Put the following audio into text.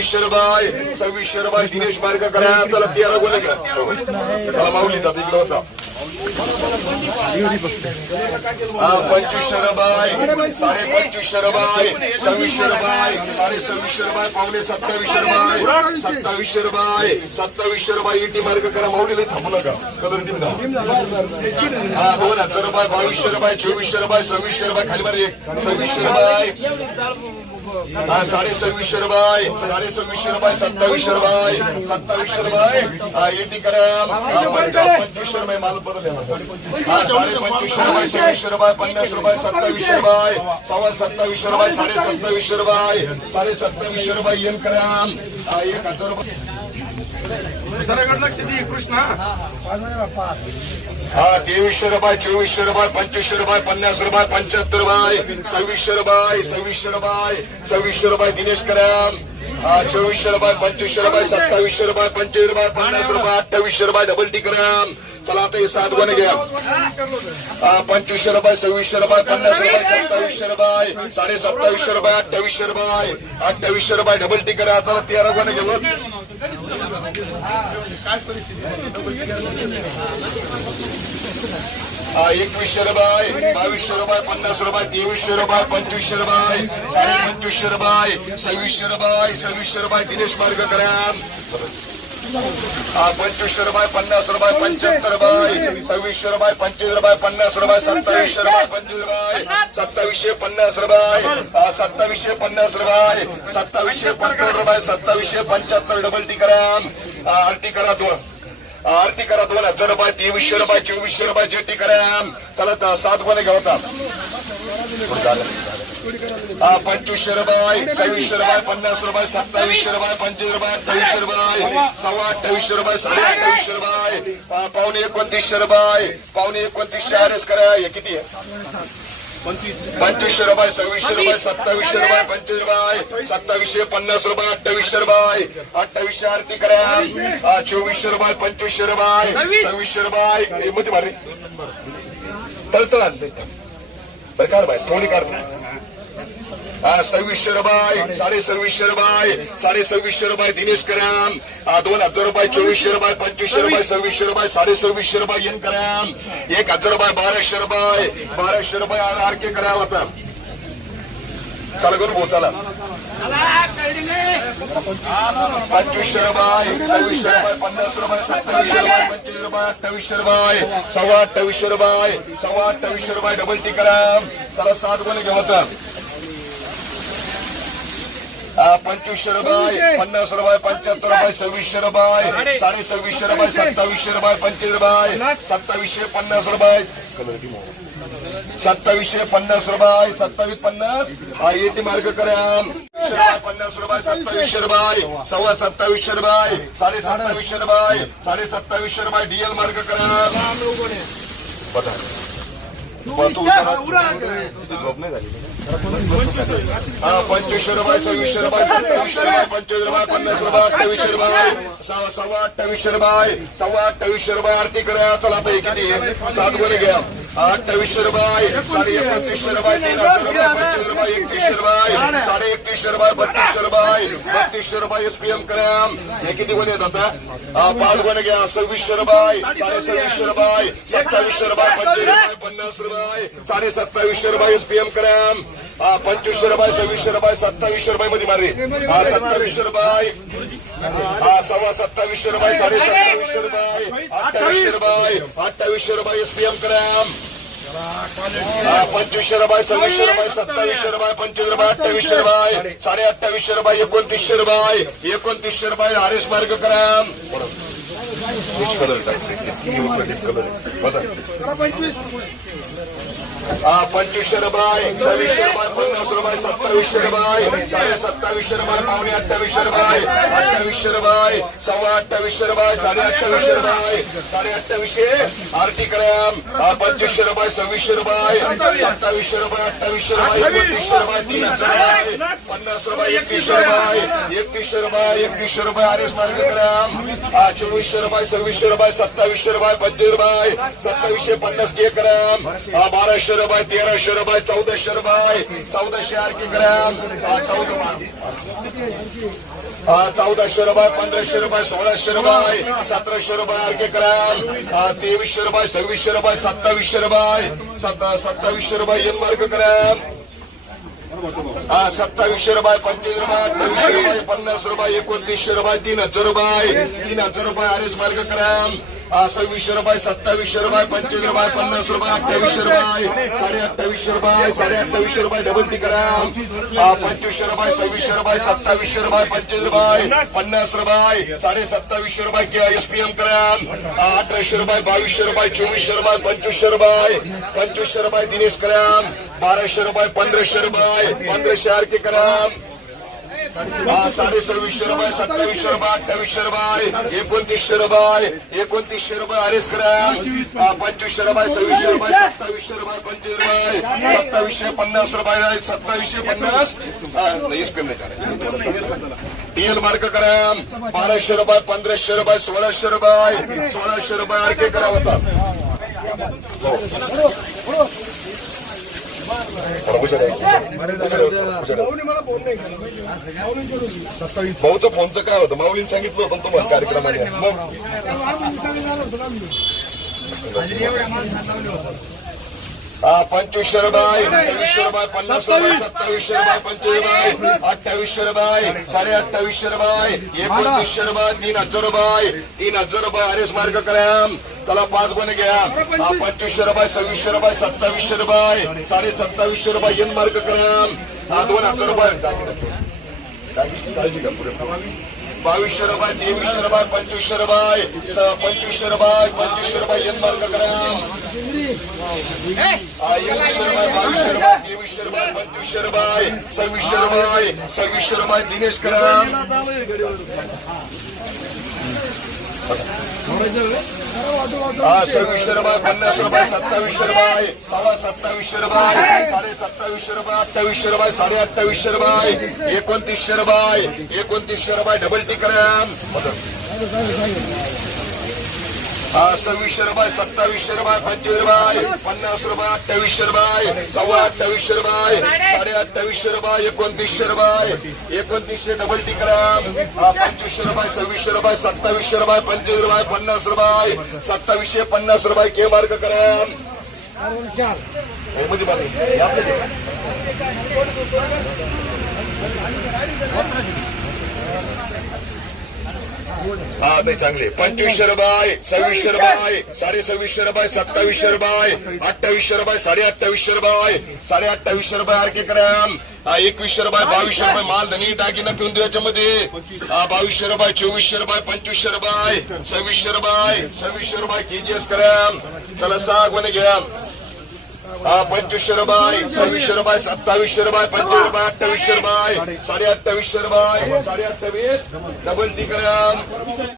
सव्वीसशे रुपये सव्वीसशे रुपये दिनेश मार्ग करा चला तेरा गोले घ्या चला माऊली जात इकडे होता हा पंचवीसशे रुपये साडे पंचवीसशे रुपये सव्वीसशे रुपये साडे सव्वीसशे रुपये पावणे सत्तावीसशे रुपये सत्तावीसशे रुपये सत्तावीसशे रुपये इटी मार्ग करा माऊलीला थांबू नका कलर टीम हा दोन हजार रुपये बावीसशे रुपये चोवीसशे रुपये सव्वीसशे रुपये खाली मारे सव्वीसशे रुपये साडे सव्वीसशे रुपये साडे सव्वीसशे रुपये सत्तावीसशे रुपये सत्तावीसशे रुपये एटी करा. पंचवीसशे रुपये माल बदल हा साडे पंचवीसशे रुपये सव्वीसशे रुपये पन्नास रुपये सत्तावीसशे रुपये सव्वा सत्तावीसशे रुपये साडे सत्तावीसशे रुपये साडे सत्तावीसशे रुपये करा. हा एक हजार रुपये. सराकडे लक्ष दे कृष्णा. हा तेवीसशे रुपये चोवीसशे रुपये पंचवीसशे रुपये पन्नास रुपये पंच्याहत्तर रुपये सव्वीसशे रुपये सव्वीसशे रुपये सव्वीसशे रुपये दिनेश कराम चोवीसशे रुपये पंचवीसशे रुपये सत्तावीसशे रुपये पंचवीस रुपये पन्नास रुपये अठ्ठावीसशे रुपये डबल टी कराम चला आता हे सात गुण घ्या. पंचवीसशे रुपये सव्वीसशे रुपये पन्नास रुपये सत्तावीसशे रुपये साडे सत्तावीसशे रुपये अठ्ठावीसशे रुपये अठ्ठावीसशे रुपये डबल टी करा चला तेरा गुण गेलो एकवीसशे रुपये बावीसशे रुपये पन्नास रुपये तेवीसशे रुपये पंचवीसशे रुपये साडे पंचवीसशे रुपये सव्वीसशे रुपये सव्वीसशे रुपये दिनेश मार्ग करा पंचवीसशे रुपये पन्नास रुपये पंच्याहत्तर रुपये सव्वीसशे रुपये पंचवीस रुपये पन्नास रुपये सत्तावीसशे रुपये पंचवीस रुपये सत्तावीसशे पन्नास रुपये सत्तावीसशे पन्नास रुपये सत्तावीसशे पंचावन्न रुपये सत्तावीसशे पंच्याहत्तर डबल टी करा. आरटी करा दोन. आरती करा दोन हजार रुपये तेवीसशे रुपये चोवीसशे रुपये जेटी करा. चला सात गुन्हे घेऊ पंचवीसशे रुपये सव्वीसशे रुपये पन्नास रुपये सत्तावीसशे रुपये पंचवीस रुपये अठ्ठावीसशे रुपये सव्वा अठ्ठावीसशे रुपये साडे अठ्ठावीसशे रुपये. पावणे एकोणतीसशे रुपये पावणे एकोणतीसशे आरस करा. हे किती आहे? पंचवीसशे रुपये सव्वीसशे रुपये सत्तावीसशे रुपये पंचवीस रुपये सत्तावीसशे पन्नास रुपये अठ्ठावीसशे रुपये. अठ्ठावीसशे आरती करा. चोवीसशे रुपये पंचवीसशे रुपये सव्वीसशे रुपये. मध्ये मारे. तळतळ आणते. बरं कार बाय थोडी कार सव्वीसशे रुपये साडे सव्वीसशे रुपये साडे सव्वीसशे रुपये दिनेश कराम दोन हजार रुपये चोवीसशे रुपये पंचवीसशे रुपये सव्वीसशे रुपये साडे सव्वीसशे रुपये येन कराम एक हजार रुपये बाराशे रुपये बाराशे रुपये आर आर के करा आता. चला करू भाऊ चला. पंचवीसशे रुपये सव्वीसशे रुपये पन्नास रुपये सत्तावीसशे रुपये पंचवीस रुपये अठ्ठावीसशे रुपये सव्वा अठ्ठावीसशे रुपये सव्वा अठ्ठावीसशे रुपये डबल टी कराम चला सात गुन्हे घेऊ आता. पंचवीसशे रुपये पन्नास रुपये पंच्याहत्तर रुपये सव्वीसशे रुपये साडे सव्वीसशे रुपये सत्तावीसशे रुपये पंचवीस रुपये सत्तावीसशे पन्नास रुपये सत्तावीसशे पन्नास रुपये सत्तावीस पन्नास. हा एटी मार्ग करा. पन्नास रुपये सत्तावीसशे रुपये सव्वा सत्तावीसशे रुपये साडे सत्तावीसशे रुपये साडे सत्तावीसशे रुपये डीएल मार्ग करा. पंचवीसशे रुपये सव्वीसशे रुपये सत्तावीसशे रुपये पंचवीस रुपये पन्नास रुपये अठ्ठावीसशे रुपये सव्वा सव्वा अठ्ठावीसशे रुपये सव्वा अठ्ठावीसशे रुपये आरती करा चला आता हे किती सात गुन्हे घ्या. अठ्ठावीसशे रुपये साडे एकोणतीसशे रुपये तेरा रुपये पंचवीस रुपये एकतीसशे रुपये साडे एकतीसशे रुपये बत्तीसशे रुपये बत्तीसशे रुपये एसपीएम करा हे किती गुन्हे आहेत पाच गुन्हे घ्या. सव्वीसशे रुपये साडे सव्वीसशे रुपये सत्तावीसशे रुपये पंचवीस रुपये पन्नास रुपये साडे सत्तावीसशे रुपये एम करा हा पंचवीसशे रुपये सव्वीसशे रुपये सत्तावीसशे रुपये मध्ये मारे हा सत्तावीसशे रुपये. हा सव्वा सत्तावीसशे रुपये साडे सत्तावीसशे रुपये. अठ्ठावीसशे रुपये अठ्ठावीसशे रुपये एसपीएम करा हा पंचवीसशे रुपये सव्वीसशे रुपये सत्तावीसशे रुपये पंचवीस रुपये अठ्ठावीसशे रुपये. साडे अठ्ठावीसशे रुपये एकोणतीसशे रुपये. एकोणतीसशे रुपये आर एस मार्ग करा कलर कलर हा पंचवीसशे रुपये सव्वीसशे रुपये पन्नास रुपये सत्तावीसशे रुपये साडे सत्तावीसशे रुपये पावणे अठ्ठावीसशे रुपये अठ्ठावीसशे रुपये सव्वा अठ्ठावीसशे रुपये साडे अठ्ठावीसशे रुपये साडे अठ्ठावीसशे आरती क्रम पंचवीसशे रुपये सव्वीसशे रुपये सत्तावीसशे रुपये अठ्ठावीसशे रुपये एकोणतीसशे रुपये तीन हजार रुपये पन्नास रुपये एकतीसशे रुपये एकतीसशे रुपये एकतीसशे रुपये आर एस मार्ग कराम चोवीसशे रुपये सव्वीसशे रुपये सत्तावीसशे रुपये पंचवीस रुपये सत्तावीसशे पन्नास के क्रम बाराशे रुपये तेराशे रुपये चौदाशे रुपये चौदाशे आर के ग्राम. चौदा चौदाशे रुपये पंधराशे रुपये सोळाशे रुपये सतराशे रुपये अर्के ग्राम. हा, तेवीसशे रुपये सव्वीसशे रुपये सत्तावीसशे रुपये सत्ता- सत्तावीसशे रुपये एन मार्क ग्रॅम. हा सत्तावीसशे रुपये पंचवीस रुपये अठ्ठावीसशे रुपये पन्नास रुपये एकोणतीसशे रुपये तीन हजार रुपये. तीन हजार रुपये आरेस मार्ग ग्राम. सव्वीसशे रुपये सत्तावीसशे रुपये पंचवीस रुपये पन्नास रुपये अठ्ठावीसशे रुपये साडे अठ्ठावीसशे रुपये साडे अठ्ठावीसशे रुपये डबल टी ग्राम पंचवीसशे रुपये सव्वीसशे रुपये सत्तावीसशे रुपये पंचवीस रुपये पन्नास रुपये साडे सत्तावीसशे रुपये के एसपीएम ग्राम अठराशे रुपये बावीसशे रुपये चोवीसशे रुपये पंचवीसशे रुपये पंचवीसशे रुपये दिनेश ग्राम बाराशे रुपये पंधराशे रुपये पंधराशे आरके ग्राम साडे सव्वीसशे रुपये सत्तावीसशे रुपये अठ्ठावीसशे रुपये एकोणतीसशे रुपये एकोणतीसशे रुपये आरेस ग्राम हा, पंचवीसशे रुपये सव्वीसशे रुपये सत्तावीसशे रुपये पंचवीस रुपये सत्तावीसशे पन्नास रुपये सत्तावीसशे पन्नास. एसपीएम डीएल मार्क करा. बाराशे रुपये पंधराशे रुपये सोळाशे रुपये सोळाशे रुपये आरके करा होता. हो. भाऊचं फोनचं काय होतं? माऊलीने सांगितलं होतं तुम्हाला कार्यक्रमाने. मग पंचवीसशे रुपये सव्वीसशे रुपये पन्नास रुपये सत्तावीसशे रुपये पंचवीस रुपये अठ्ठावीसशे रुपये साडे अठ्ठावीसशे रुपये एकोणतीसशे रुपये तीन हज़ार रुपये तीन हज़ार रुपये आरेस मार्ग करा त्याला पाच गुण घ्या पंचवीसशे रुपये सव्वीसशे रुपये सत्तावीसशे रुपये साडे सत्तावीसशे रुपये एन मार्ग करा दोन हज़ार रुपये काळजी घ्या पुढे बावीसशे रुपये तेवीसशे रुपये पंचवीसशे रुपये पंचवीसशे रुपये पंचवीसशे रुपये एन मार्ग करा हा, एकवीसशे रुपये बावीसशे रुपये तेवीसशे रुपये पंचवीसशे रुपये सव्वीसशे रुपये दिनेश कराम हा सव्वीसशे शर्मा पन्नास रुपये सत्तावीस रुपये सव्वा सत्तावीस रुपये साडे सत्तावीस शर्मा अठ्ठावीस रुपये साडे अठ्ठावीस रुपये एकोणतीस रुपये एकोणतीस रुपये डबल टी कराम सव्वीसशे रुपये सत्तावीसशे रुपये पंचवीस रुपये पन्नास रुपये अठ्ठावीसशे रुपये सव्वा अठ्ठावीसशे रुपये साडे अठ्ठावीसशे रुपये एकोणतीसशे रुपये एकोणतीसशे डबल टी ग्राम पंचवीसशे रुपये सव्वीसशे रुपये सत्तावीसशे रुपये पंचवीस रुपये पन्नास रुपये सत्तावीसशे पन्नास रुपये के मार्ग करा. मध्ये हा नाही चांगले पंचवीसशे रुपये सव्वीसशे रुपये साडे सव्वीसशे रुपये सत्तावीसशे रुपये अठ्ठावीसशे रुपये साडे अठ्ठावीसशे रुपये साडे अठ्ठावीसशे रुपये आरके ग्राम हा एकवीसशे रुपये बावीसशे रुपये माल धनी दागिना घेऊन देऊ याच्यामध्ये हा बावीसशे रुपये चोवीसशे रुपये पंचवीसशे रुपये सव्वीसशे रुपये सव्वीसशे रुपये केजीएस क्रम त्याला सहा गुन्हे घ्या हा पंचवीसशे रुपये सव्वीसशे रुपये सत्तावीसशे रुपये पंचवीस रुपये अठ्ठावीसशे रुपये साडे अठ्ठावीसशे रुपये साडे अठ्ठावीस डबल टी